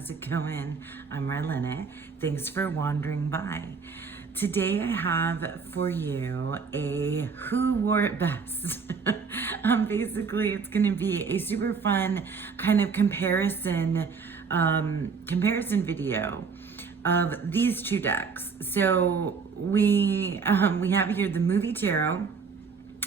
how's it going? I'm Marlene. Thanks for wandering by. Today I have for you a Who Wore It Best. Basically, it's going to be a super fun kind of comparison video of these two decks. So we have here the movie tarot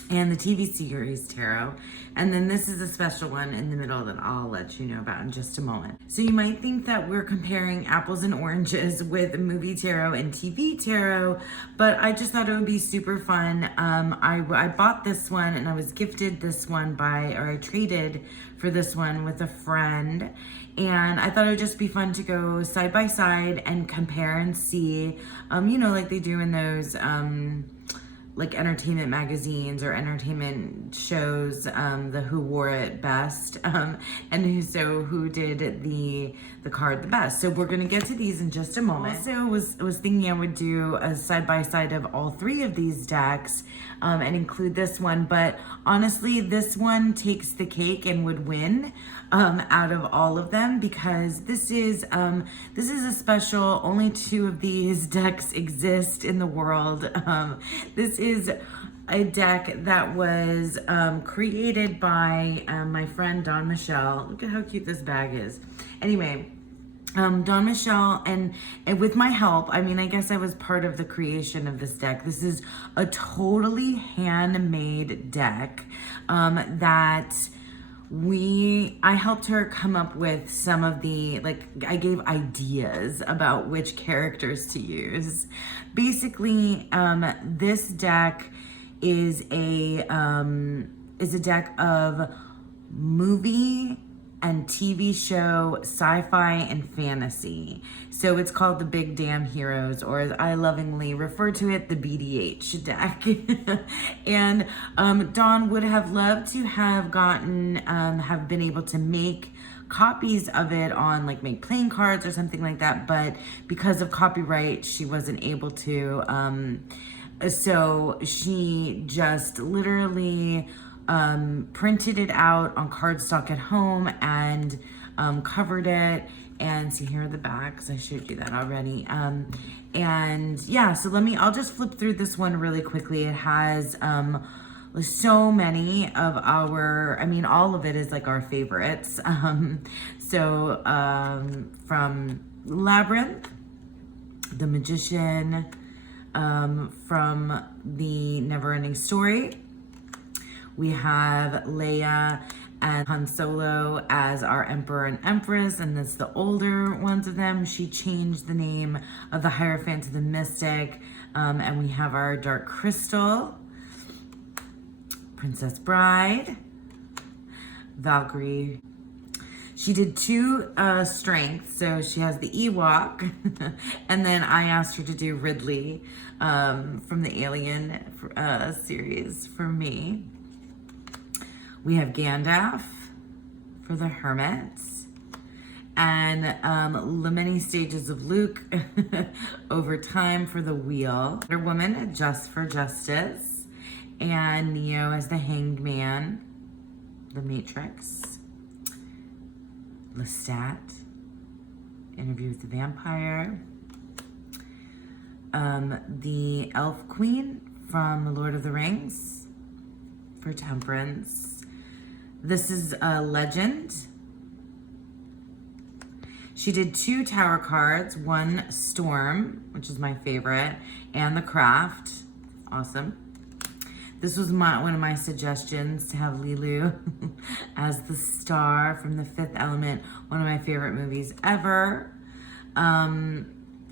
and the TV series tarot, and then this is a special one in the middle that I'll let you know about in just a moment. So you might think that we're comparing apples and oranges with movie tarot and TV tarot, but I just thought it would be super fun. I bought this one and I was gifted this one I traded for this one with a friend, and I thought it would just be fun to go side by side and compare and see, like they do in those like entertainment magazines or entertainment shows, the Who Wore It Best, and who did the card the best. So we're gonna get to these in just a moment. Also was thinking I would do a side by side of all three of these decks, and include this one, but honestly this one takes the cake and would win out of all of them, because this is a special. Only two of these decks exist in the world. This is a deck that was created by my friend Dawn Michelle. Look at how cute this bag is. Anyway, Dawn Michelle, and with my help, I guess I was part of the creation of this deck. This is a totally handmade deck that I helped her come up with some of the, I gave ideas about which characters to use. Basically, this deck is a deck of movie and TV show, sci-fi, and fantasy. So it's called the Big Damn Heroes, or as I lovingly refer to it, the BDH deck. And Dawn would have loved to have have been able to make copies of it on, make playing cards or something like that, but because of copyright, she wasn't able to. So she just literally printed it out on cardstock at home and covered it. And see, here are the backs. I showed you that already. And yeah, so I'll just flip through this one really quickly. It has so many of all of it is our favorites. From Labyrinth, The Magician, from the Never-Ending Story. We have Leia and Han Solo as our Emperor and Empress, and that's the older ones of them. She changed the name of the Hierophant to the Mystic. And we have our Dark Crystal, Princess Bride, Valkyrie. She did two strengths, so she has the Ewok, and then I asked her to do Ridley from the Alien series for me. We have Gandalf for the Hermits, and the Many Stages of Luke over time for the Wheel. Wonder Woman, Just for Justice, and Neo as the Hanged Man, The Matrix. Lestat, Interview with the Vampire. The Elf Queen from The Lord of the Rings for Temperance. This is a Legend. She did two Tower cards, one Storm, which is my favorite, and The Craft. Awesome. This was one of my suggestions, to have Lilu as the star from The Fifth Element, one of my favorite movies ever. So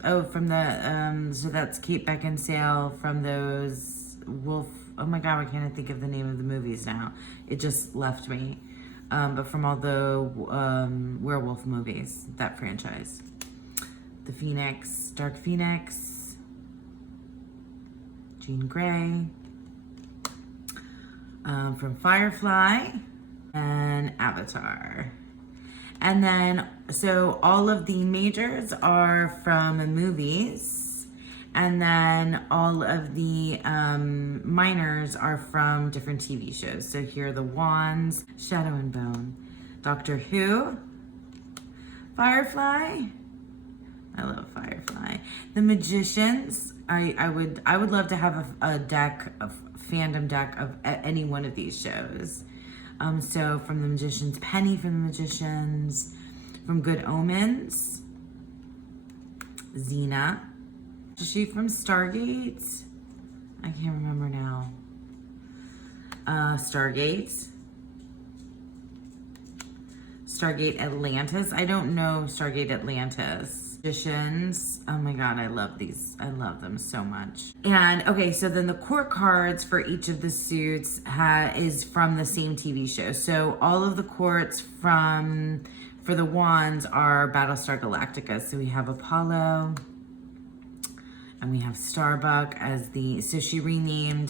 that's Kate Beckinsale from those Wolf. Oh my God, I can't think of the name of the movies now. It just left me. But from all the werewolf movies, that franchise. The Phoenix, Dark Phoenix, Jean Grey, from Firefly, and Avatar. And then, so all of the majors are from movies, and then all of the minors are from different TV shows. So here are the Wands, Shadow and Bone, Doctor Who, Firefly. I love Firefly. The Magicians. I would love to have a deck of fandom deck of any one of these shows. So from the Magicians, Penny from the Magicians, from Good Omens, Xena. Is she from Stargate? I can't remember now. Stargate Atlantis. I don't know Stargate Atlantis. Magicians. Oh my god, I love these. I love them so much. And okay, so then the court cards for each of the suits is from the same TV show. So all of the courts for the wands are Battlestar Galactica. So we have Apollo, and we have Starbuck as the. So she renamed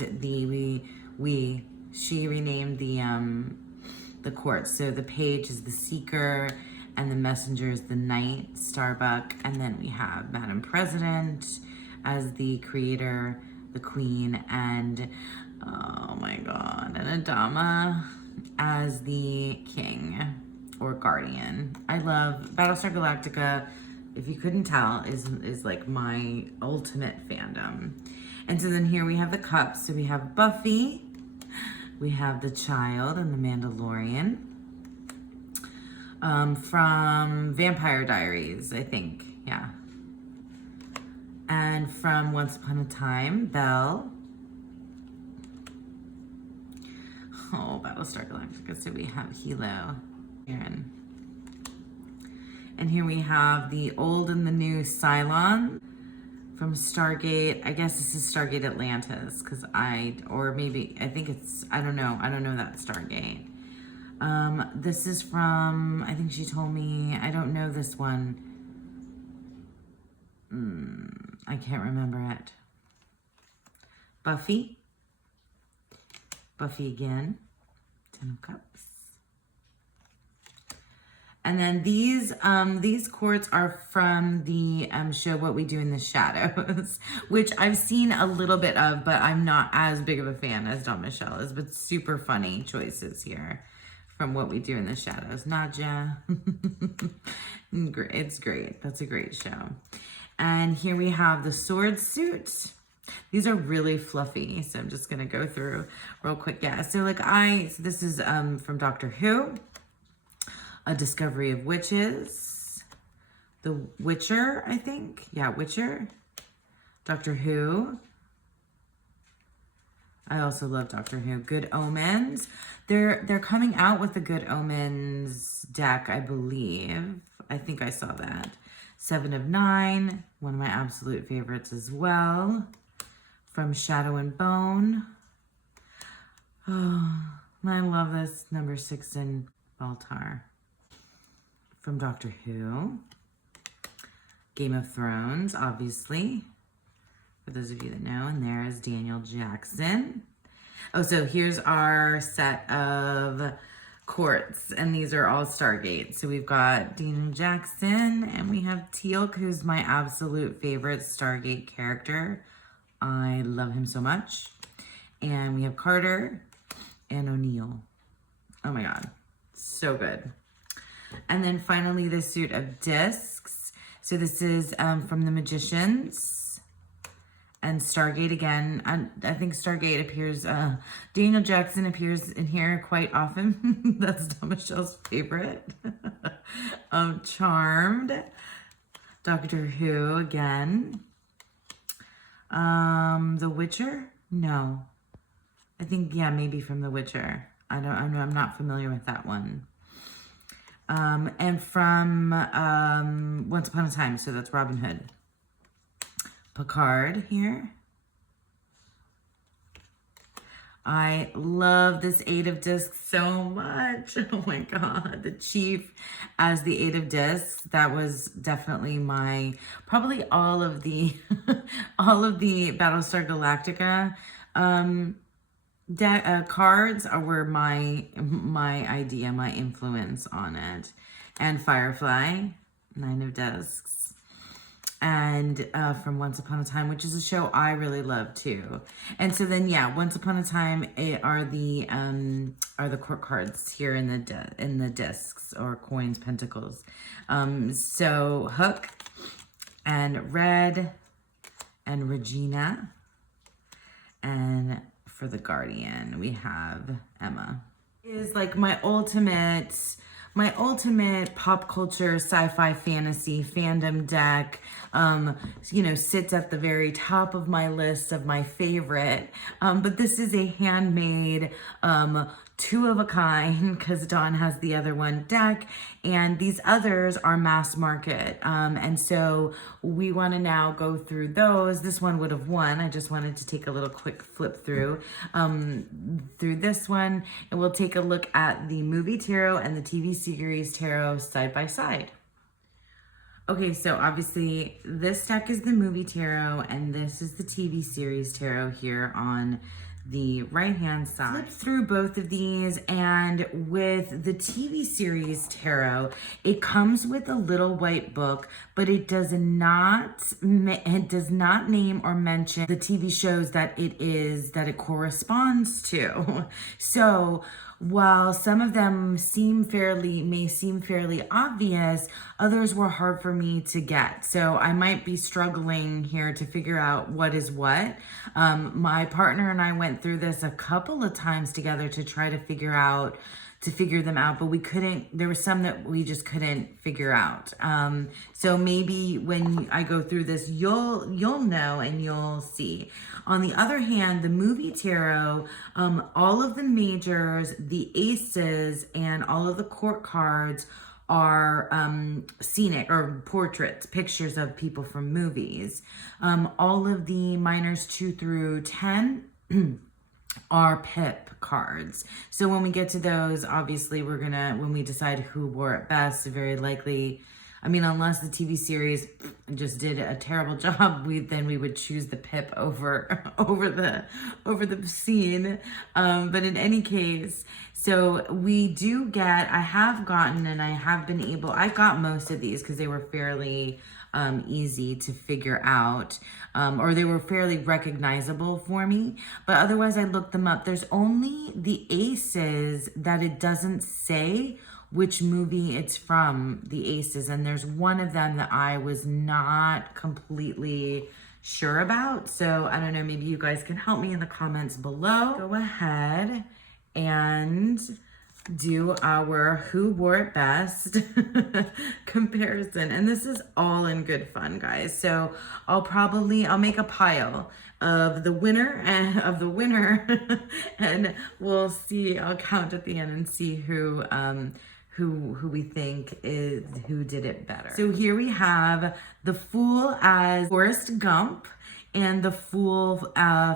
she renamed the court. So the page is the seeker, and the messenger is the knight, Starbuck. And then we have Madam President as the creator, the queen, and oh my god, and Adama as the king or guardian. I love Battlestar Galactica. If you couldn't tell, is like my ultimate fandom. And so then here we have the cups. So we have Buffy, we have the Child and the Mandalorian, from Vampire Diaries, I think, yeah. And from Once Upon a Time, Belle. Oh, Battlestar Galactica. So we have Hilo, Aaron. And here we have the old and the new Cylon from Stargate. I guess this is Stargate Atlantis, I think it's, I don't know that Stargate. This is from, I think she told me, I don't know this one. I can't remember it. Buffy again, 10 of Cups. And then these courts are from the show What We Do in the Shadows, which I've seen a little bit of, but I'm not as big of a fan as Don Michelle is, but super funny choices here from What We Do in the Shadows. Nadja. It's great. That's a great show. And here we have the sword suit. These are really fluffy, so I'm just going to go through real quick. Yeah, so this is from Doctor Who. A Discovery of Witches, The Witcher, I think. Yeah, Witcher. Doctor Who. I also love Doctor Who. Good Omens. They're coming out with the Good Omens deck, I believe. I think I saw that. 7 of 9, one of my absolute favorites as well. From Shadow and Bone. Oh, I love this. Number 6 in Baltar. From Doctor Who. Game of Thrones, obviously, for those of you that know. And there is Daniel Jackson. Oh, so here's our set of courts, and these are all Stargate. So we've got Daniel Jackson, and we have Teal'c, who's my absolute favorite Stargate character. I love him so much. And we have Carter and O'Neill. Oh my god, so good. And then finally, the suit of discs. So this is from The Magicians and Stargate again. I think Stargate appears, Daniel Jackson appears in here quite often. That's Don Michelle's favorite. Charmed. Doctor Who again. The Witcher? No. I think, yeah, maybe from The Witcher. I'm not familiar with that one. And from Once Upon a Time, so that's Robin Hood. Picard here. I love this 8 of discs so much. Oh my god, the Chief as the 8 of discs. That was definitely probably all of the Battlestar Galactica cards were my idea, my influence on it. And Firefly, 9 of discs. and from Once Upon a Time, which is a show I really love too. And so then, yeah, Once Upon a Time are the court cards here in the discs, or coins, pentacles. So Hook and Red and Regina, and for the Guardian we have Emma. Is like my ultimate pop culture sci-fi fantasy fandom deck. You know, sits at the very top of my list of my favorite. But this is a handmade, two of a kind, because Dawn has the other one, deck, and these others are mass market. And so we want to now go through those. This one would have won. I just wanted to take a little quick flip through this one, and we'll take a look at the movie tarot and the TV series tarot side by side. Okay, so obviously this deck is the movie tarot and this is the TV series tarot here on the right hand side. Flip through both of these, and with the TV series tarot, it comes with a little white book, but it does not name or mention the TV shows that it corresponds to. So while some of them may seem fairly obvious, others were hard for me to get. So I might be struggling here to figure out what is what. My partner and I went through this a couple of times together to try to figure them out, but we couldn't. There were some that we just couldn't figure out. So maybe when I go through this, you'll know and you'll see. On the other hand, the movie tarot, all of the majors, the aces, and all of the court cards are scenic or portraits, pictures of people from movies. All of the minors 2 through 10 are pip cards. So when we get to those, obviously when we decide who wore it best, very likely, I mean, unless the TV series just did a terrible job, then we would choose the pip over the scene. But in any case, so we do get, I got most of these because they were fairly easy to figure out, or they were fairly recognizable for me. But otherwise, I looked them up. There's only the aces that it doesn't say which movie it's from, the aces, and there's one of them that I was not completely sure about. So I don't know, maybe you guys can help me in the comments below. Go ahead and do our who wore it best comparison, and this is all in good fun, guys. So I'll make a pile of the winner and we'll see. I'll count at the end and see who we think who did it better. So here we have the Fool as Forrest Gump and the Fool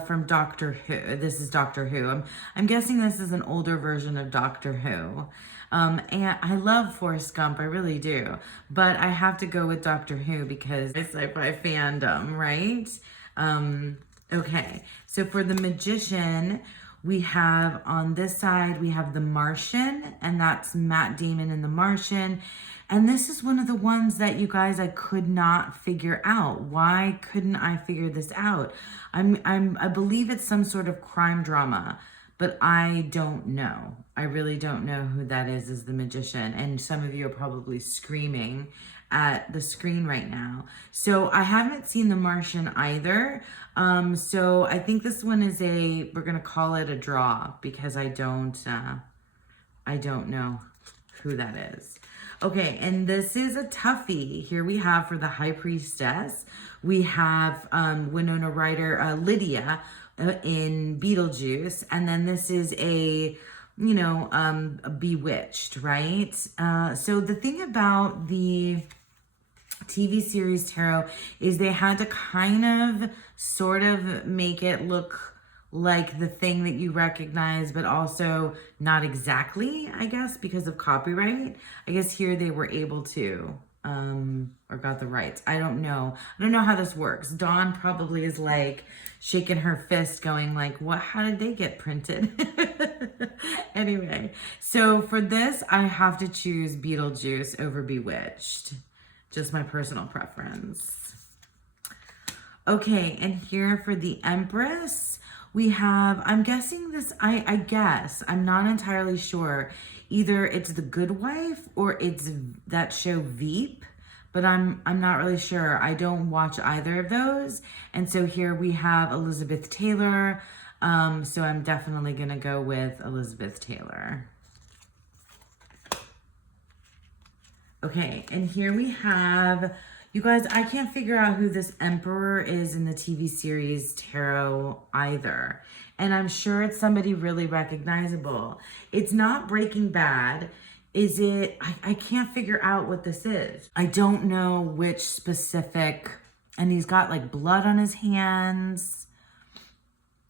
from Doctor Who. This is Doctor Who. I'm guessing this is an older version of Doctor Who. And I love Forrest Gump, I really do. But I have to go with Doctor Who because it's sci-fi fandom, right? Okay, so for the Magician, we have on this side, we have The Martian, and that's Matt Damon in The Martian. And this is one of the ones that you guys, I could not figure out. Why couldn't I figure this out? I believe it's some sort of crime drama, but I don't know. I really don't know who that is as the Magician. And some of you are probably screaming at the screen right now. So I haven't seen The Martian either. So I think this one is we're gonna call it a draw because I don't know who that is. Okay, and this is a toughie. Here we have for the High Priestess, we have Winona Ryder, Lydia in Beetlejuice, and then this is a Bewitched, right? So the thing about the TV series tarot is they had to kind of sort of make it look like the thing that you recognize, but also not exactly, I guess, because of copyright. I guess here they were able to, or got the rights. I don't know how this works. Dawn probably is like shaking her fist going like, what, how did they get printed? Anyway, so for this, I have to choose Beetlejuice over Bewitched. Just my personal preference. Okay, and here for the Empress, we have, I'm guessing this, I guess, I'm not entirely sure. Either it's The Good Wife or it's that show Veep, but I'm not really sure. I don't watch either of those. And so here we have Elizabeth Taylor. So I'm definitely gonna go with Elizabeth Taylor. Okay, and here we have, you guys, I can't figure out who this emperor is in the TV series Tarot either. And I'm sure it's somebody really recognizable. It's not Breaking Bad. Is it? I can't figure out what this is. I don't know which specific, and he's got like blood on his hands.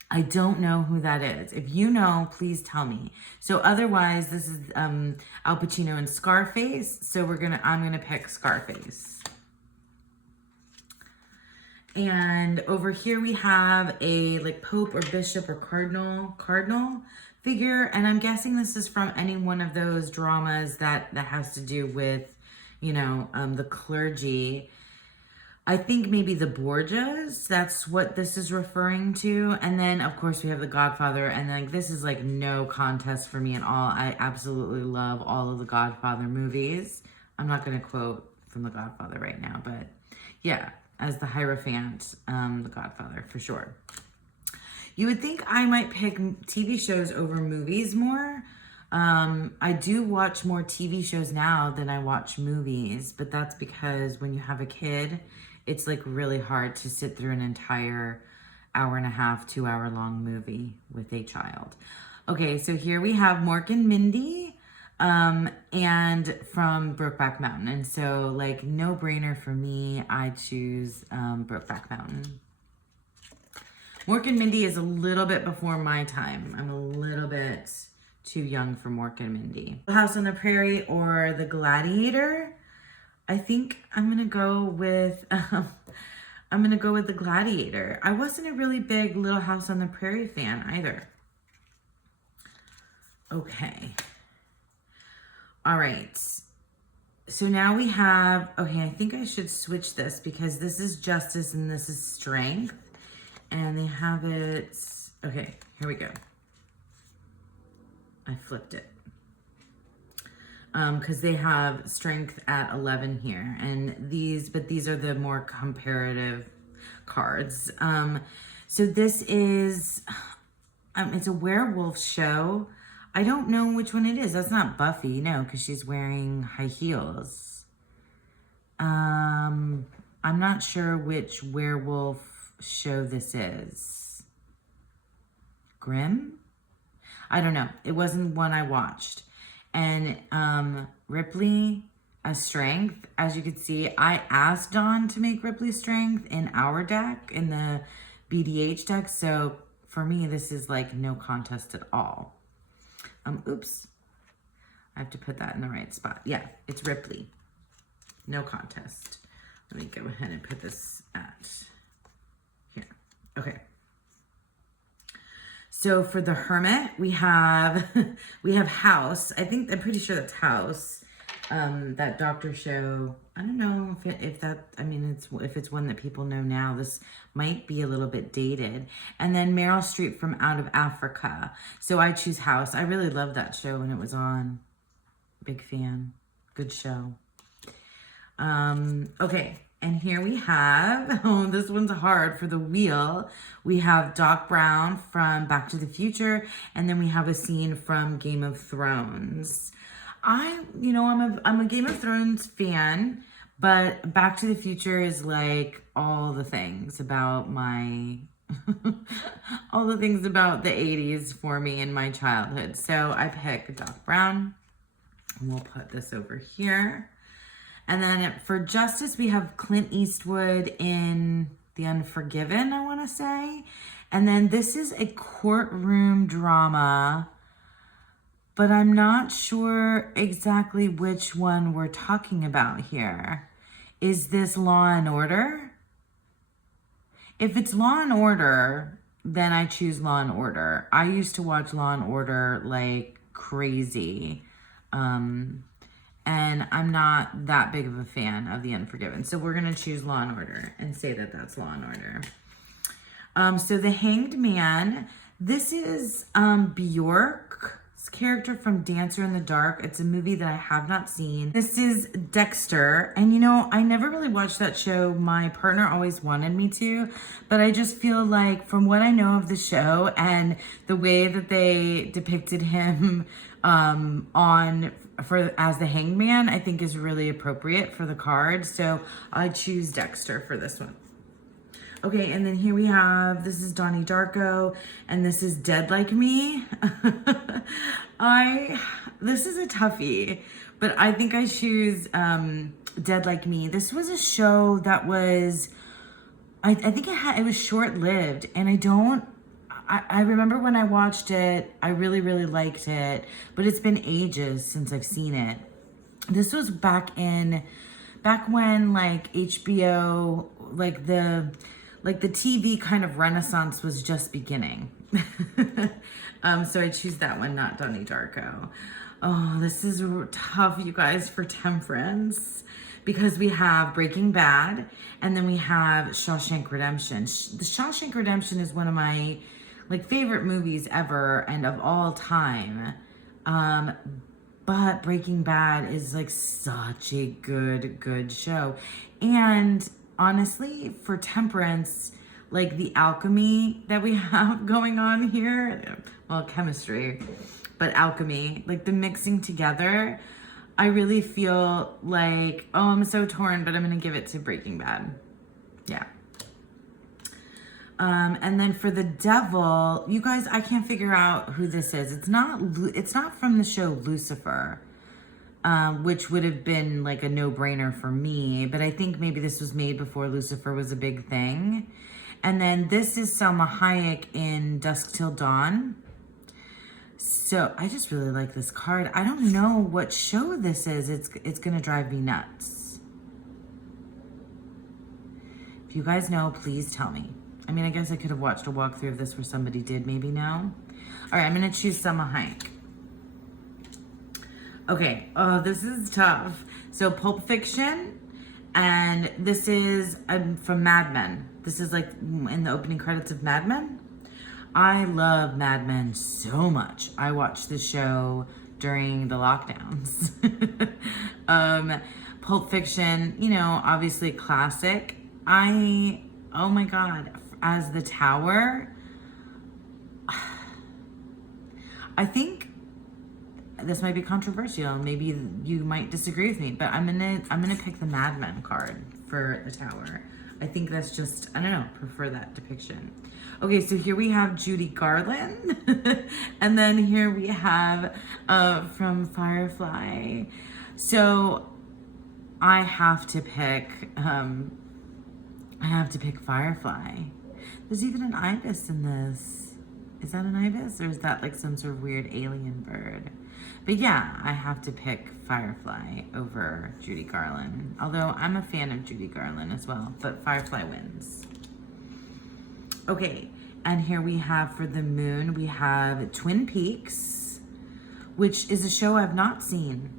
I don't know who that is. If you know, please tell me. So otherwise, this is Al Pacino and Scarface. So I'm gonna pick Scarface. And over here we have a like Pope or Bishop or Cardinal figure. And I'm guessing this is from any one of those dramas that has to do with, you know, the clergy. I think maybe the Borgias, that's what this is referring to. And then, of course, we have The Godfather. And like this is like no contest for me at all. I absolutely love all of the Godfather movies. I'm not going to quote from The Godfather right now, but yeah, as the Hierophant, The Godfather, for sure. You would think I might pick TV shows over movies more. I do watch more TV shows now than I watch movies, but that's because when you have a kid, it's like really hard to sit through an entire hour and a half, 2 hour long movie with a child. Okay, so here we have Mork and Mindy, and from Brokeback Mountain. And so like no brainer for me, I choose Brokeback Mountain. Mork and Mindy is a little bit before my time. I'm a little bit too young for Mork and Mindy. House on the Prairie or The Gladiator. I think I'm gonna go with The Gladiator. I wasn't a really big Little House on the Prairie fan either. Okay. All right. So now we have, okay, I think I should switch this because this is Justice and this is Strength. And they have it, okay, here we go. I flipped it. Because they have Strength at 11 here. And these are the more comparative cards. So this is, it's a werewolf show. I don't know which one it is. That's not Buffy, no, because she's wearing high heels. I'm not sure which werewolf show this is. Grimm? I don't know. It wasn't one I watched. And Ripley as Strength, as you can see, I asked Dawn to make Ripley Strength in our deck, in the BDH deck. So for me, this is like no contest at all. Oops. I have to put that in the right spot. Yeah, it's Ripley. No contest. Let me go ahead and put this at here. Okay. So for the Hermit, we have House. I'm pretty sure that's House. That doctor show. I don't know if it's one that people know now. This might be a little bit dated. And then Meryl Streep from Out of Africa. So I choose House. I really loved that show when it was on. Big fan. Good show. Okay. And here we have, oh, this one's hard for the wheel. We have Doc Brown from Back to the Future, and then we have a scene from Game of Thrones. I'm a Game of Thrones fan, but Back to the Future is like all the things about all the things about the 80s for me in my childhood. So I pick Doc Brown, and we'll put this over here. And then for Justice, we have Clint Eastwood in The Unforgiven, I want to say. And then this is a courtroom drama, but I'm not sure exactly which one we're talking about here. Is this Law and Order? If it's Law and Order, then I choose Law and Order. I used to watch Law and Order like crazy. and I'm not that big of a fan of The Unforgiven. So we're going to choose Law and Order and say that that's Law and Order. So The Hanged Man, this is Bjork's character from Dancer in the Dark. It's a movie that I have not seen. This is Dexter, and you know, I never really watched that show. My partner always wanted me to, but I just feel like from what I know of the show and the way that they depicted him as the Hanged Man, I think is really appropriate for the card. So I choose Dexter for this one. Okay, and then here we have, this is Donnie Darko, and this is Dead Like Me. This is a toughie, but I think I choose Dead Like Me. This was a show that was, I think it was short-lived, and I remember when I watched it, I really, really liked it, but it's been ages since I've seen it. This was back when like HBO, like the TV kind of renaissance was just beginning. So I choose that one, not Donnie Darko. Oh, this is tough, you guys, for Temperance, because we have Breaking Bad, and then we have Shawshank Redemption. The Shawshank Redemption is one of my favorite movies ever and of all time. But Breaking Bad is like such a good show. And honestly, for Temperance, like the alchemy that we have going on here, well, chemistry, but alchemy, like the mixing together, I really feel like, oh, I'm so torn, but I'm gonna give it to Breaking Bad. Yeah. And then for the Devil, you guys, I can't figure out who this is. It's not from the show Lucifer, which would have been like a no-brainer for me, but I think maybe this was made before Lucifer was a big thing. And then this is Salma Hayek in Dusk Till Dawn. So I just really like this card. I don't know what show this is. It's gonna drive me nuts. If you guys know, please tell me. I mean, I guess I could have watched a walkthrough of this where somebody did maybe know. All right, I'm gonna choose Salma Hayek. Okay, oh, this is tough. So Pulp Fiction, and this is from Mad Men. This is like in the opening credits of Mad Men. I love Mad Men so much. I watched the show during the lockdowns. Pulp Fiction, you know, obviously classic. Oh my God, as the Tower, I think this might be controversial. Maybe you might disagree with me, but I'm gonna pick the Mad Men card for the Tower. I think that's just, I don't know, prefer that depiction. Okay, so here we have Judy Garland, and then here we have from Firefly. So I have to pick Firefly. There's even an ibis in this. Is that an ibis, or is that like some sort of weird alien bird? But yeah, I have to pick Firefly over Judy Garland. Although I'm a fan of Judy Garland as well, but Firefly wins. Okay, and here we have for the moon, we have Twin Peaks, which is a show I've not seen.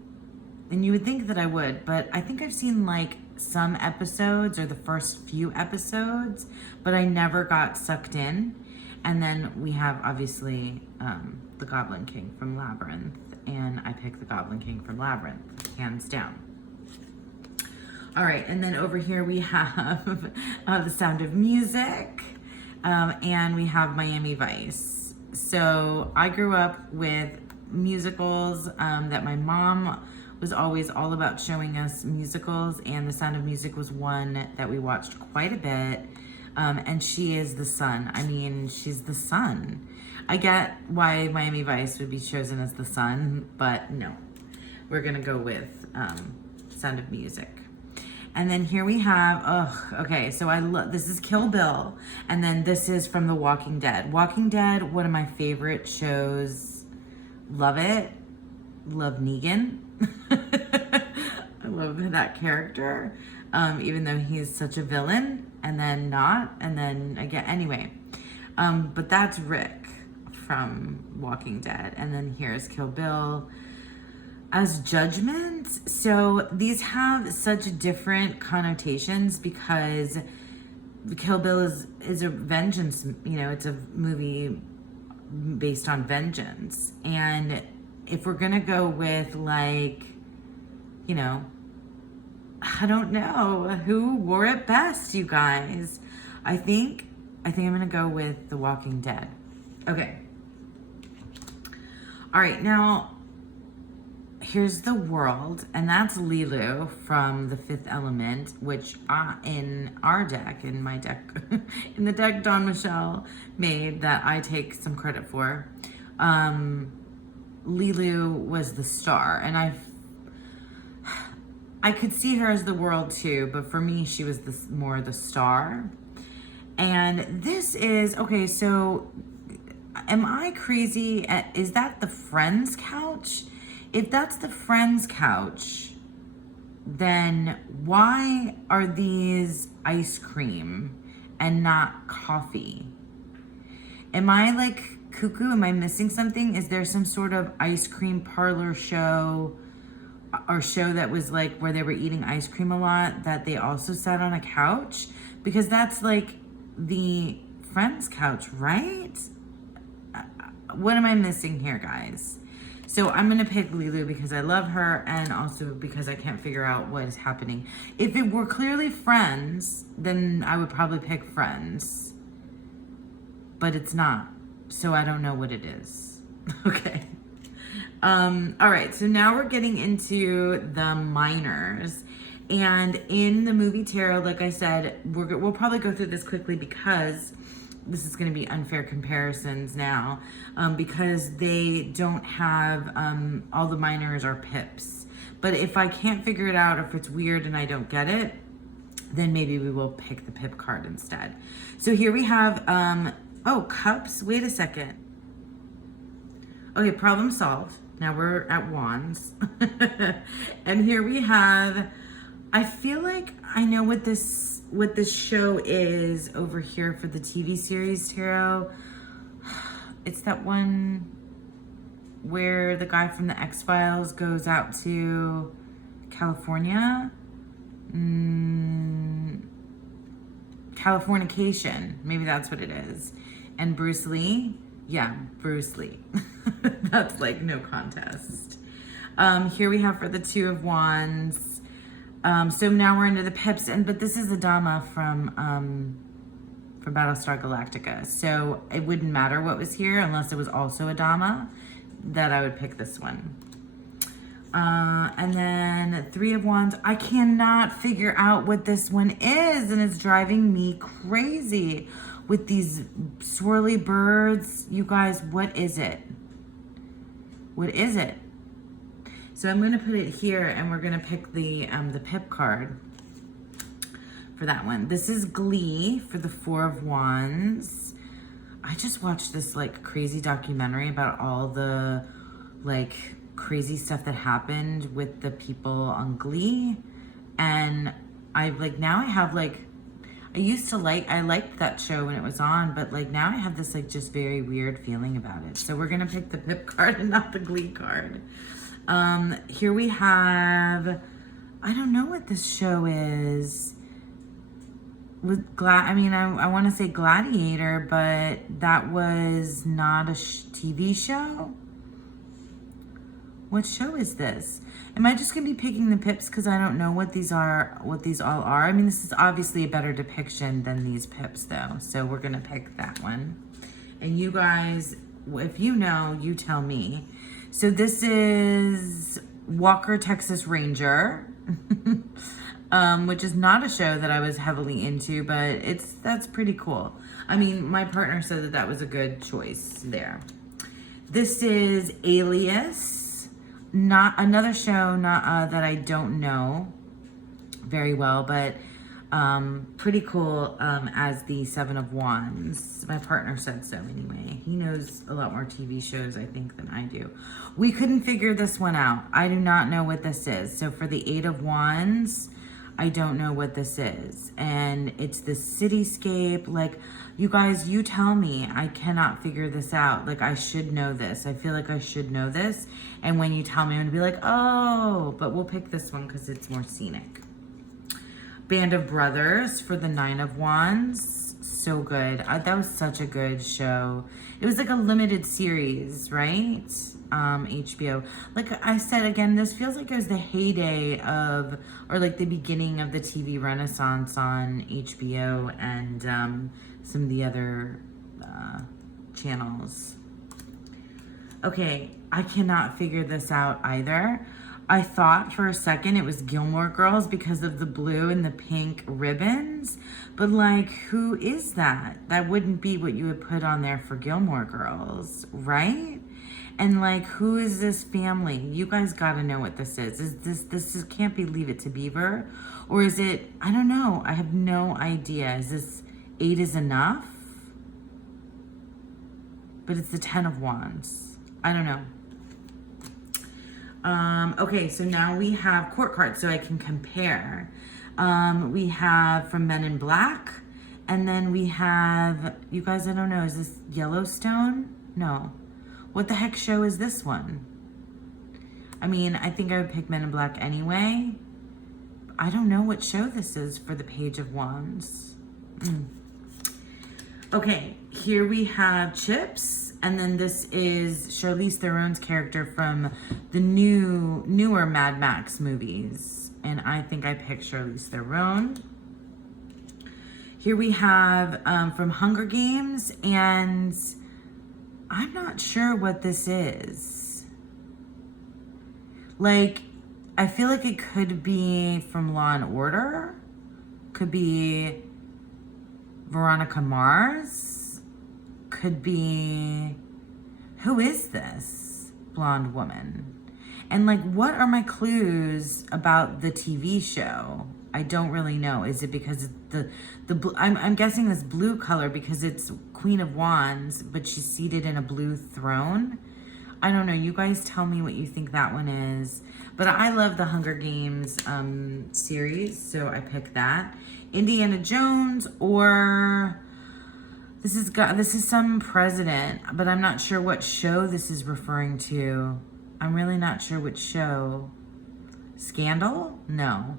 And you would think that I would, but I think I've seen like some episodes or the first few episodes, but I never got sucked in. And then we have obviously the Goblin King from Labyrinth, and I picked the Goblin King from Labyrinth, hands down. All right, and then over here we have The Sound of Music, and we have Miami Vice. So I grew up with musicals that my mom was always all about showing us musicals, and The Sound of Music was one that we watched quite a bit. And she is the sun. I mean, she's the sun. I get why Miami Vice would be chosen as the sun, but no. We're gonna go with Sound of Music. And then here we have, okay, so this is Kill Bill, and then this is from The Walking Dead. Walking Dead, one of my favorite shows. Love it. Love Negan. I love that character, even though he's such a villain, and then not, and then again, anyway. But that's Rick from Walking Dead, and then here's Kill Bill. as judgment. So these have such different connotations because Kill Bill is a vengeance, it's a movie based on vengeance. And if we're gonna go with like, I don't know who wore it best, you guys. I think I'm gonna go with The Walking Dead. Okay. All right, now here's the world, and that's Lilu from The Fifth Element, which in our deck, in my deck, in the deck Don Michelle made that I take some credit for. Lilu was the star, and I could see her as the world too, but for me, she was more the star. And this is, okay, so am I crazy? Is that the Friends couch? If that's the Friends couch, then why are these ice cream and not coffee? Am I like cuckoo? Am I missing something? Is there some sort of ice cream parlor show or show that was like where they were eating ice cream a lot that they also sat on a couch? Because that's like the Friends couch, right? What am I missing here, guys? So I'm gonna pick Lilu because I love her and also because I can't figure out what is happening. If it were clearly Friends, then I would probably pick Friends. But it's not, so I don't know what it is. Okay. All right, so now we're getting into the minors. And in the movie tarot, like I said, we'll probably go through this quickly because this is going to be unfair comparisons now, because they don't have, all the minors are pips. But if I can't figure it out, if it's weird and I don't get it, then maybe we will pick the pip card instead. So here we have, cups. Wait a second. Okay, problem solved. Now we're at wands. And here we have, I feel like I know what this show is over here for the TV series tarot. It's that one where the guy from the X-Files goes out to California. Californication. Maybe that's what it is. And Bruce Lee. Yeah, Bruce Lee. That's like no contest. Here we have for the Two of Wands. So now we're into the pips, but this is the Dama from Battlestar Galactica. So it wouldn't matter what was here unless it was also a Dama, that I would pick this one. And then Three of Wands. I cannot figure out what this one is, and it's driving me crazy with these swirly birds. You guys, what is it? What is it? So I'm going to put it here, and we're going to pick the pip card for that one. This is Glee for the Four of Wands. I just watched this like crazy documentary about all the like crazy stuff that happened with the people on Glee, and I liked that show when it was on, but like now I have this like just very weird feeling about it. So we're gonna pick the pip card and not the Glee card. Here we have, I don't know what this show is. I want to say Gladiator, but that was not a TV show. What show is this? Am I just gonna be picking the pips because I don't know what these all are? I mean, this is obviously a better depiction than these pips though. So we're gonna pick that one. And you guys, if you know, you tell me. So this is Walker, Texas Ranger, which is not a show that I was heavily into, but that's pretty cool. I mean, my partner said that was a good choice there. This is Alias. Not another show, that I don't know very well, but pretty cool as the Seven of Wands. My partner said so anyway. He knows a lot more TV shows, I think, than I do. We couldn't figure this one out. I do not know what this is. So for the Eight of Wands, I don't know what this is. And it's this cityscape. Like, you guys, you tell me. I cannot figure this out. Like, I should know this. I feel like I should know this. And when you tell me, I'm gonna be like, oh, but we'll pick this one because it's more scenic. Band of Brothers for the Nine of Wands. So good. That was such a good show. It was like a limited series, right? HBO. Like I said, again, this feels like it was the heyday of, or like the beginning of the TV renaissance on HBO and some of the other channels. Okay, I cannot figure this out either. I thought for a second it was Gilmore Girls because of the blue and the pink ribbons, but like, who is that? That wouldn't be what you would put on there for Gilmore Girls, right? And like, who is this family? You guys gotta know what this is. This can't be Leave It to Beaver? Or is it, I don't know. I have no idea. Is this 8 is enough? But it's the 10 of Wands. I don't know. Okay, so now we have court cards so I can compare. We have from Men in Black, and then we have, you guys, I don't know, is this Yellowstone? No. What the heck show is this one? I mean, I think I would pick Men in Black anyway. I don't know what show this is for the Page of Wands. Okay, here we have Chips. And then this is Charlize Theron's character from the newer Mad Max movies. And I think I picked Charlize Theron. Here we have from Hunger Games. And I'm not sure what this is. Like, I feel like it could be from Law and Order. Could be Veronica Mars. Could be, who is this blonde woman? And like, what are my clues about the TV show? I don't really know. Is it because I'm guessing this blue color because it's Queen of Wands, but she's seated in a blue throne. I don't know. You guys tell me what you think that one is. But I love the Hunger Games series, so I picked that. Indiana Jones or... This is some president, but I'm not sure what show this is referring to. I'm really not sure which show. Scandal? No.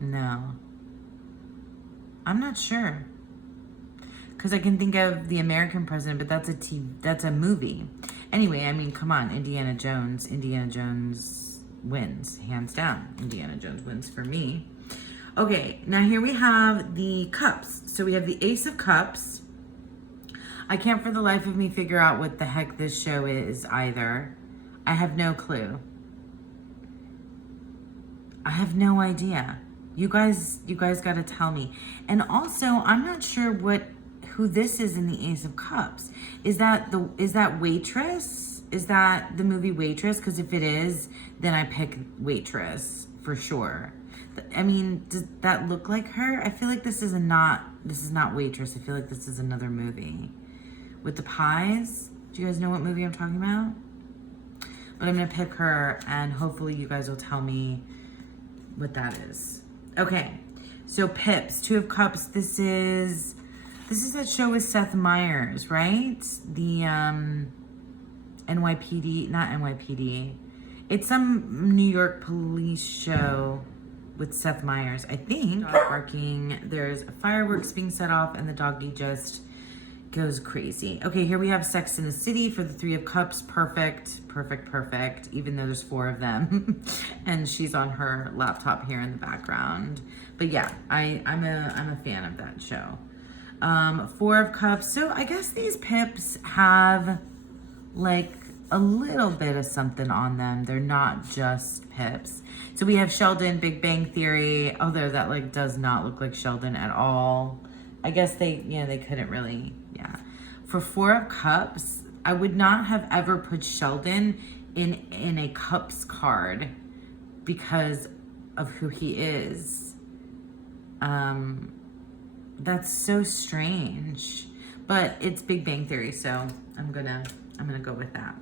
No. I'm not sure. Because I can think of The American President, but that's a movie. Anyway, I mean, come on, Indiana Jones. Indiana Jones wins, hands down. Indiana Jones wins for me. Okay, now here we have the cups. So we have the Ace of Cups. I can't for the life of me figure out what the heck this show is either. I have no clue. I have no idea. You guys got to tell me. And also, I'm not sure who this is in the Ace of Cups. Is that Waitress? Is that the movie Waitress? Because if it is, then I pick Waitress for sure. I mean, does that look like her? I feel like this is not Waitress. I feel like this is another movie. With the pies. Do you guys know what movie I'm talking about? But I'm going to pick her, and hopefully you guys will tell me what that is. Okay, so Pips, 2 of Cups. This is that show with Seth Meyers, right? The NYPD, not NYPD. It's some New York police show with Seth Meyers, I think. Dog barking, there's fireworks being set off, and the doggy just goes crazy. Okay, here we have Sex in the City for the 3 of Cups. Perfect, even though there's 4 of them. And she's on her laptop here in the background. But yeah, I'm a fan of that show. 4 of Cups. So I guess these pips have like a little bit of something on them. They're not just pips. So we have Sheldon, Big Bang Theory, although that like does not look like Sheldon at all. I guess they couldn't really, yeah. For 4 of Cups, I would not have ever put Sheldon in a Cups card because of who he is. That's so strange. But it's Big Bang Theory, so I'm gonna go with that.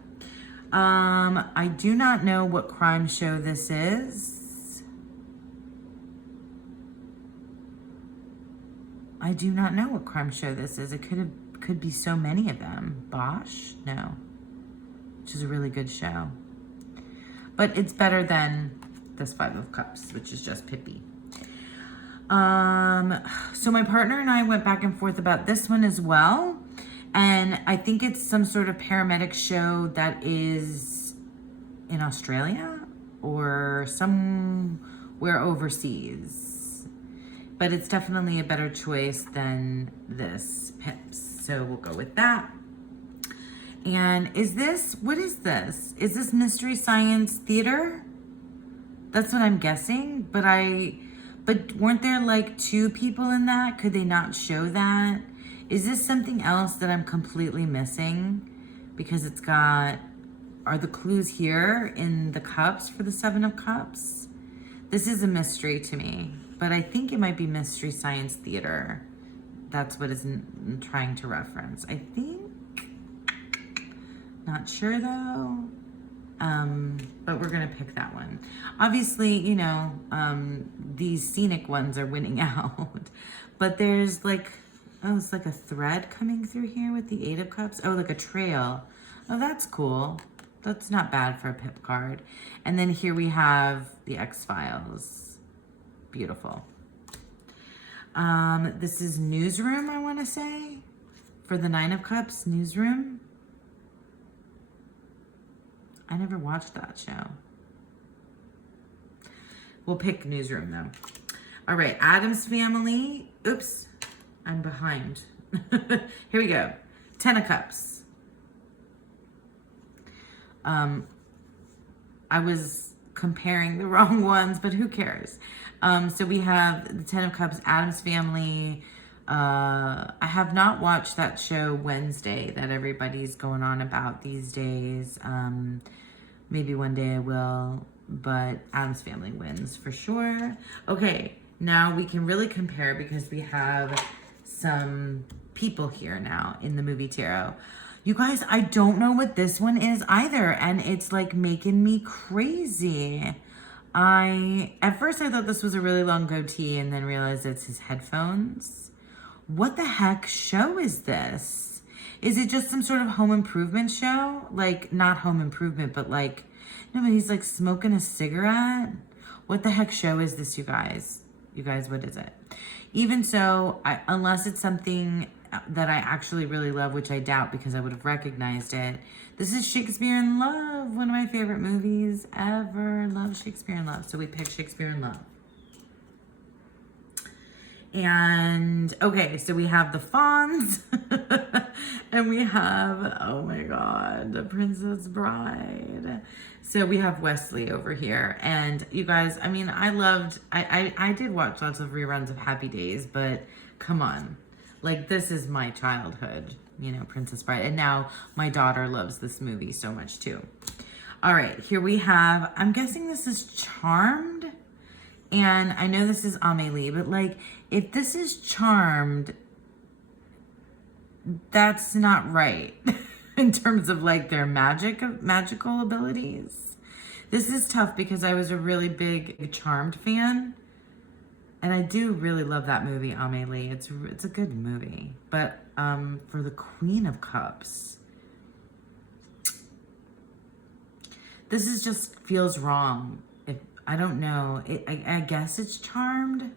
I do not know what crime show this is. I do not know what crime show this is. It could be so many of them. Bosch? No. Which is a really good show. But it's better than this Five of Cups, which is just Pippi. So my partner and I went back and forth about this one as well. And I think it's some sort of paramedic show that is in Australia or somewhere overseas. But it's definitely a better choice than this Pips. So we'll go with that. And what is this? Is this Mystery Science Theater? That's what I'm guessing. But weren't there like 2 people in that? Could they not show that? Is this something else that I'm completely missing? Because are the clues here in the cups for the 7 of Cups? This is a mystery to me, but I think it might be Mystery Science Theater. That's what it's trying to reference, I think. Not sure though. But we're gonna pick that one. Obviously, you know, these scenic ones are winning out. But there's like, it's like a thread coming through here with the 8 of Cups. Oh, like a trail. Oh, that's cool. That's not bad for a Pip card. And then here we have the X-Files. Beautiful. This is Newsroom, I want to say. For the 9 of Cups, Newsroom. I never watched that show. We'll pick Newsroom though. All right, Addams Family. Oops, I'm behind. Here we go. 10 of Cups. I was comparing the wrong ones, but who cares? So we have the 10 of Cups, Addams Family. I have not watched that show Wednesday that everybody's going on about these days. Maybe one day I will, but Addams Family wins for sure. Okay, now we can really compare because we have some people here now in the movie tarot. You guys, I don't know what this one is either, and it's like making me crazy. At first I thought this was a really long goatee and then realized it's his headphones. What the heck show is this? Is it just some sort of home improvement show? Like, not home improvement, but like, no, but he's like smoking a cigarette. What the heck show is this, you guys? You guys, what is it? Even so, unless it's something that I actually really love, which I doubt because I would have recognized it. This is Shakespeare in Love, one of my favorite movies ever. Love Shakespeare in Love. So we picked Shakespeare in Love. And okay, so we have the Fawns and we have, oh my God, the Princess Bride. So we have Wesley over here. And you guys, I mean, I did watch lots of reruns of Happy Days, but come on. Like, this is my childhood, you know, Princess Bride. And now my daughter loves this movie so much too. All right, here we have, I'm guessing this is Charmed. And I know this is Amelie, but like, if this is Charmed, that's not right in terms of like their magical abilities. This is tough because I was a really big Charmed fan. And I do really love that movie, Amelie. It's a good movie. But for the Queen of Cups, this is just feels wrong. I don't know. I guess it's Charmed.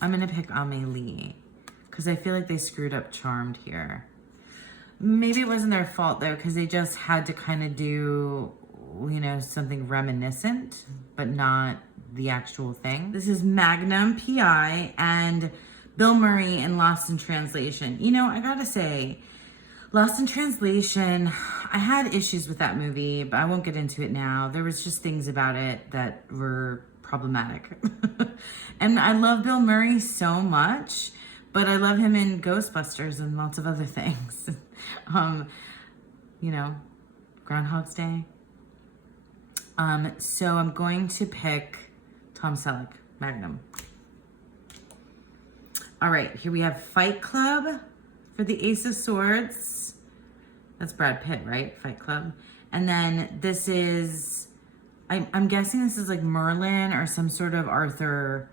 I'm going to pick Amelie because I feel like they screwed up Charmed here. Maybe it wasn't their fault though, because they just had to kind of do, you know, something reminiscent, but not the actual thing. This is Magnum PI and Bill Murray in Lost in Translation. You know, I gotta say, Lost in Translation, I had issues with that movie, but I won't get into it now. There was just things about it that were problematic. And I love Bill Murray so much, but I love him in Ghostbusters and lots of other things. You know, Groundhog's Day. So I'm going to pick Tom Selleck, Magnum. All right, here we have Fight Club for the Ace of Swords. That's Brad Pitt, right? Fight Club. And then this is, I'm guessing this is like Merlin or some sort of Arthur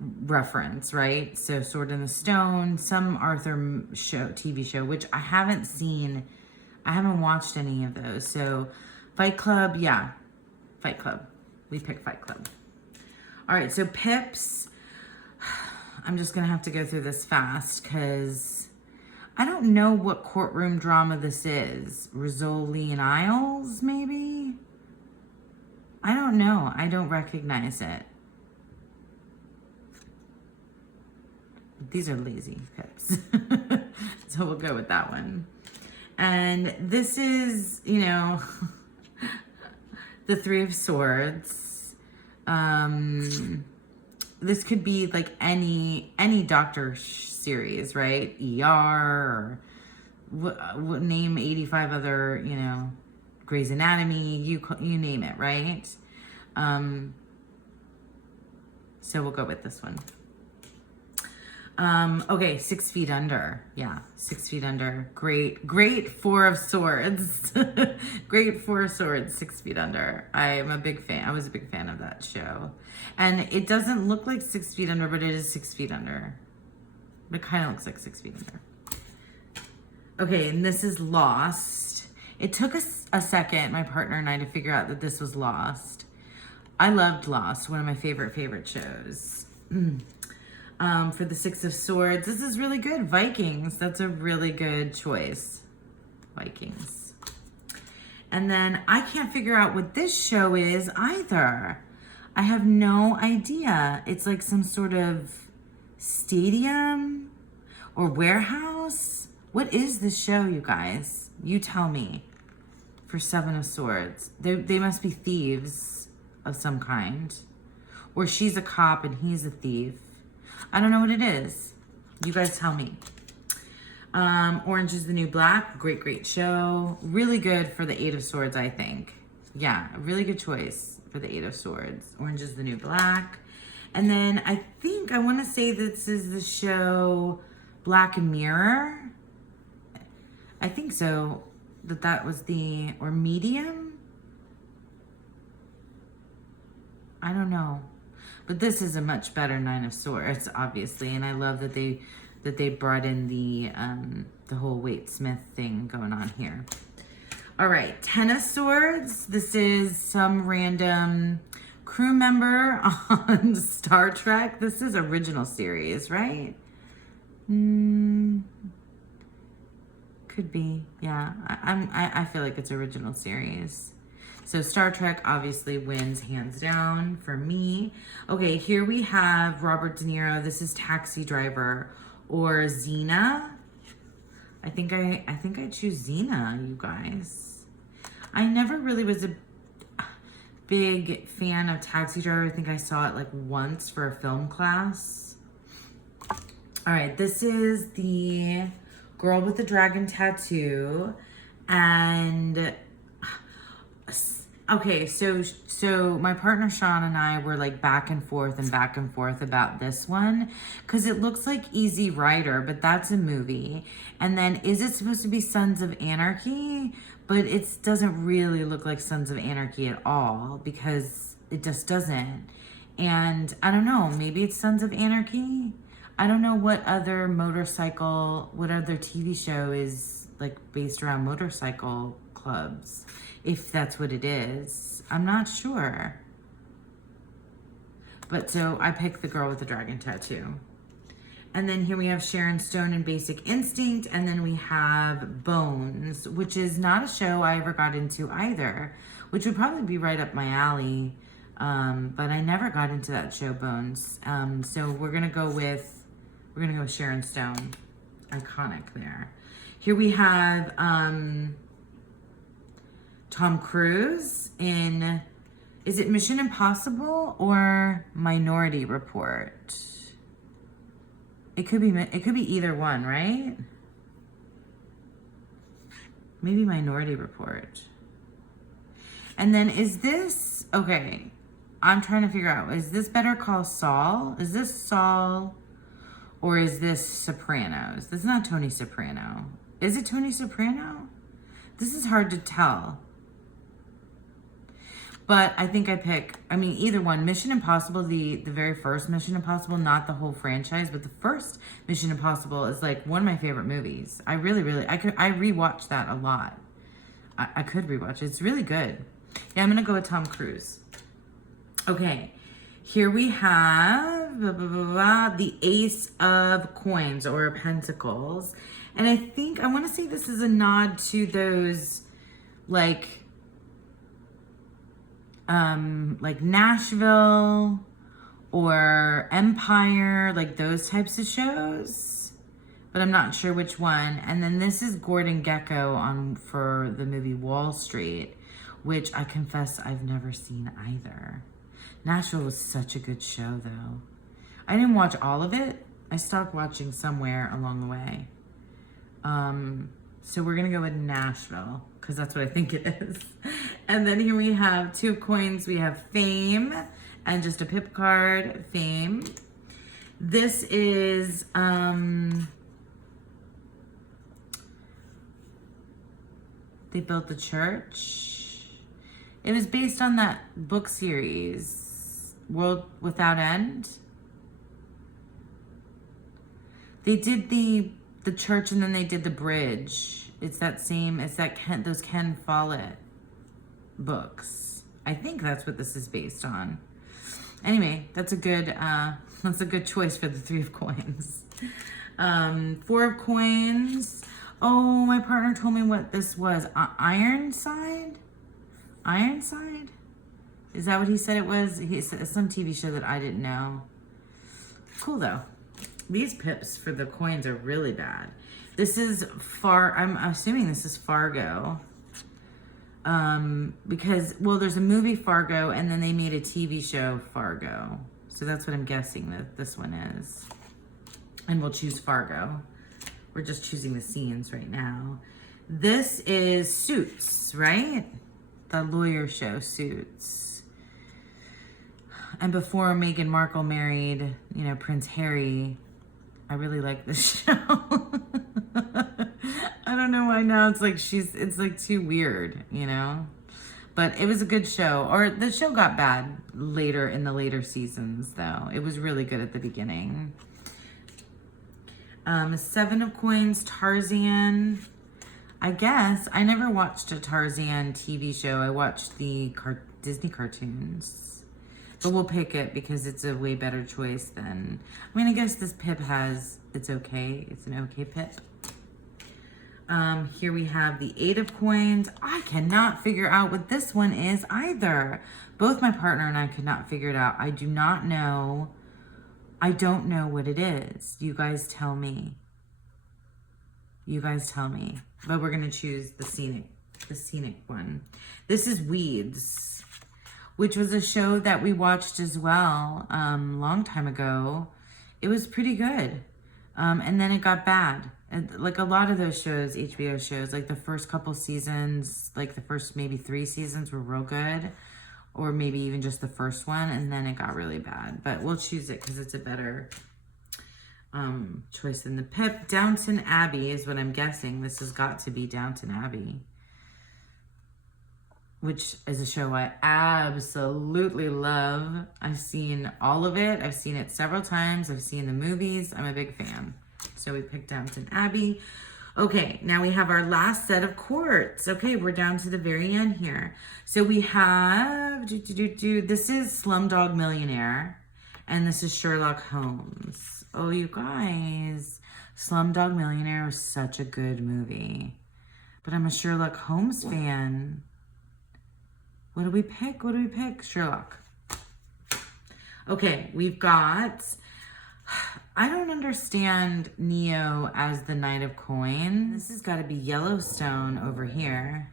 reference, right? So Sword in the Stone, some Arthur show, TV show, which I haven't seen. I haven't watched any of those. So Fight Club, yeah. Fight Club. We picked Fight Club. All right, so Pips. I'm just going to have to go through this fast because I don't know what courtroom drama this is. Rizzoli and Isles, maybe? I don't know. I don't recognize it. These are lazy Pips. So we'll go with that one. And this is, you know, the Three of Swords. This could be like any doctor series, right? ER, or name 85 other, you know, Grey's Anatomy, you name it, right? So we'll go with this one. Okay, 6 Feet Under. Yeah, 6 Feet Under. Great Four of Swords. Great Four of Swords, 6 Feet Under. I'm a big fan. I was a big fan of that show. And it doesn't look like 6 Feet Under, but it is 6 feet under. It kind of looks like 6 feet under. Okay, and this is Lost. It took us a second, my partner and I, to figure out that this was Lost. I loved Lost, one of my favorite shows. For the 6 of Swords, this is really good. Vikings, that's a really good choice. Vikings. And then I can't figure out what this show is either. I have no idea. It's like some sort of stadium or warehouse. What is this show, you guys? You tell me. For 7 of Swords. They must be thieves of some kind. Or she's a cop and he's a thief. I don't know what it is. You guys tell me. Orange is the New Black. Great show. Really good for the 8 of Swords, I think. Yeah, a really good choice for the 8 of Swords. Orange is the New Black. And then I think I want to say this is the show Black Mirror. I think so. That was the, or Medium? I don't know. But this is a much better 9 of Swords, obviously, and I love that they brought in the whole Wade Smith thing going on here. All right, 10 of Swords. This is some random crew member on Star Trek. This is original series, right? Could be, yeah. I feel like it's original series. So Star Trek obviously wins hands down for me. Okay, here we have Robert De Niro. This is Taxi Driver or Xena. I think I choose Xena, you guys. I never really was a big fan of Taxi Driver. I think I saw it like once for a film class. All right, this is the Girl with the Dragon Tattoo. And okay, so my partner Sean and I were like back and forth about this one because it looks like Easy Rider, but that's a movie. And then is it supposed to be Sons of Anarchy? But it doesn't really look like Sons of Anarchy at all because it just doesn't. And I don't know, maybe it's Sons of Anarchy? I don't know what other TV show is like based around motorcycle clubs. If that's what it is. I'm not sure. But so I picked the Girl with the Dragon Tattoo. And then here we have Sharon Stone in Basic Instinct. And then we have Bones, which is not a show I ever got into either, which would probably be right up my alley. But I never got into that show, Bones. So we're gonna go with Sharon Stone. Iconic there. Here we have Tom Cruise in, is it Mission Impossible or Minority Report? It could be either one, right? Maybe Minority Report. And then is this, okay, I'm trying to figure out, is this Better Call Saul? Is this Saul or is this Sopranos? This is not Tony Soprano. Is it Tony Soprano? This is hard to tell. But I think either one. Mission Impossible, the very first Mission Impossible, not the whole franchise, but the first Mission Impossible is like one of my favorite movies. I rewatch that a lot. I could rewatch it. It's really good. Yeah, I'm going to go with Tom Cruise. Okay, here we have the Ace of Coins or Pentacles. And I want to say this is a nod to those like Nashville or Empire, like those types of shows, but I'm not sure which one. And then this is Gordon Gekko for the movie Wall Street, which I confess I've never seen either. Nashville was such a good show though. I didn't watch all of it. I stopped watching somewhere along the way. So we're gonna go with Nashville because that's what I think it is. And then here we have 2 coins. We have Fame and just a pip card, Fame. This is They Built the Church. It was based on that book series, World Without End. They did the church and then they did the bridge. It's those Ken Follett books. I think that's what this is based on. Anyway, that's a good choice for the 3 of coins. 4 of coins. Oh, my partner told me what this was. Ironside? Ironside? Is that what he said it was? He said some TV show that I didn't know. Cool though. These pips for the coins are really bad. This is I'm assuming this is Fargo. Because, well, there's a movie Fargo and then they made a TV show Fargo. So that's what I'm guessing that this one is. And we'll choose Fargo. We're just choosing the scenes right now. This is Suits, right? The lawyer show Suits. And before Meghan Markle married, Prince Harry, I really like this show. I don't know why now it's like too weird, But it was a good show. Or the show got bad later in the later seasons, though. It was really good at the beginning. 7 of coins, Tarzan. I guess I never watched a Tarzan TV show. I watched the Disney cartoons. But we'll pick it because it's a way better choice than... I guess this pip it's okay. It's an okay pip. Here we have the 8 of coins. I cannot figure out what this one is either. Both my partner and I could not figure it out. I do not know. I don't know what it is. You guys tell me. But we're going to choose the scenic one. This is Weeds, which was a show that we watched as well long time ago. It was pretty good. And then it got bad. And like a lot of those shows, HBO shows, like the first couple seasons, like the first maybe 3 seasons were real good. Or maybe even just the first one. And then it got really bad. But we'll choose it because it's a better choice than the pip. Downton Abbey is what I'm guessing. This has got to be Downton Abbey, which is a show I absolutely love. I've seen all of it. I've seen it several times. I've seen the movies. I'm a big fan. So we picked Downton Abbey. Okay, now we have our last set of quartz. Okay, we're down to the very end here. So we have, this is Slumdog Millionaire, and this is Sherlock Holmes. Oh, you guys, Slumdog Millionaire was such a good movie. But I'm a Sherlock Holmes fan. What do we pick? Sherlock. Okay, we've got... I don't understand Neo as the Knight of Coins. This has got to be Yellowstone over here.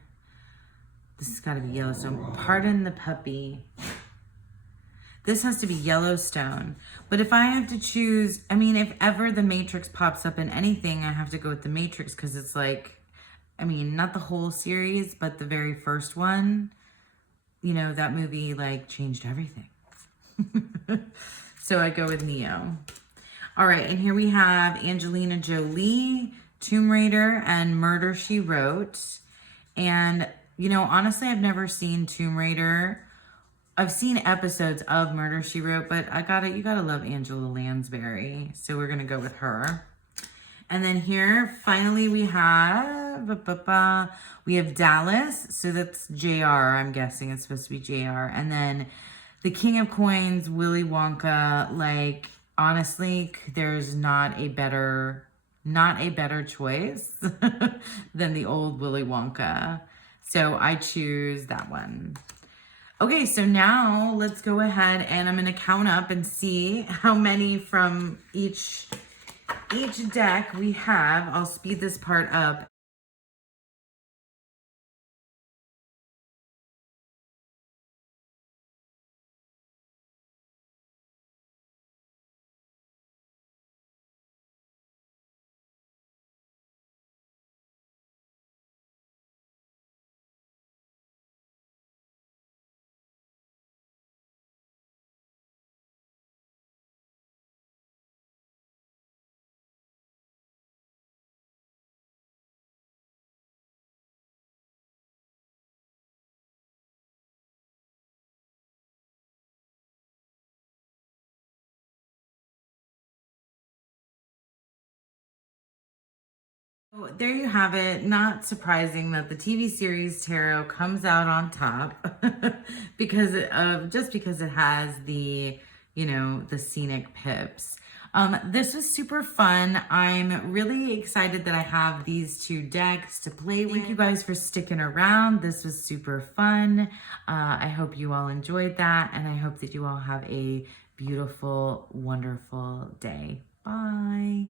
This has got to be Yellowstone. Pardon the puppy. This has to be Yellowstone. But if I have to choose, if ever the Matrix pops up in anything, I have to go with the Matrix because it's like, not the whole series, but the very first one. That movie like changed everything. So I go with Neo. All right, and here we have Angelina Jolie, Tomb Raider, and Murder, She Wrote. And, honestly, I've never seen Tomb Raider I've seen episodes of Murder, She Wrote, but you gotta love Angela Lansbury. So we're gonna go with her. And then here, finally, we have Dallas. So that's JR. I'm guessing it's supposed to be JR. And then the King of Coins, Willy Wonka. Like, honestly, there's not a better choice than the old Willy Wonka. So I choose that one. Okay, so now let's go ahead and I'm going to count up and see how many from each deck we have. I'll speed this part up. So there you have it. Not surprising that the TV series tarot comes out on top because because it has the, the scenic pips. This was super fun. I'm really excited that I have these two decks to play with. Thank you guys for sticking around. This was super fun. I hope you all enjoyed that, and I hope that you all have a beautiful, wonderful day. Bye.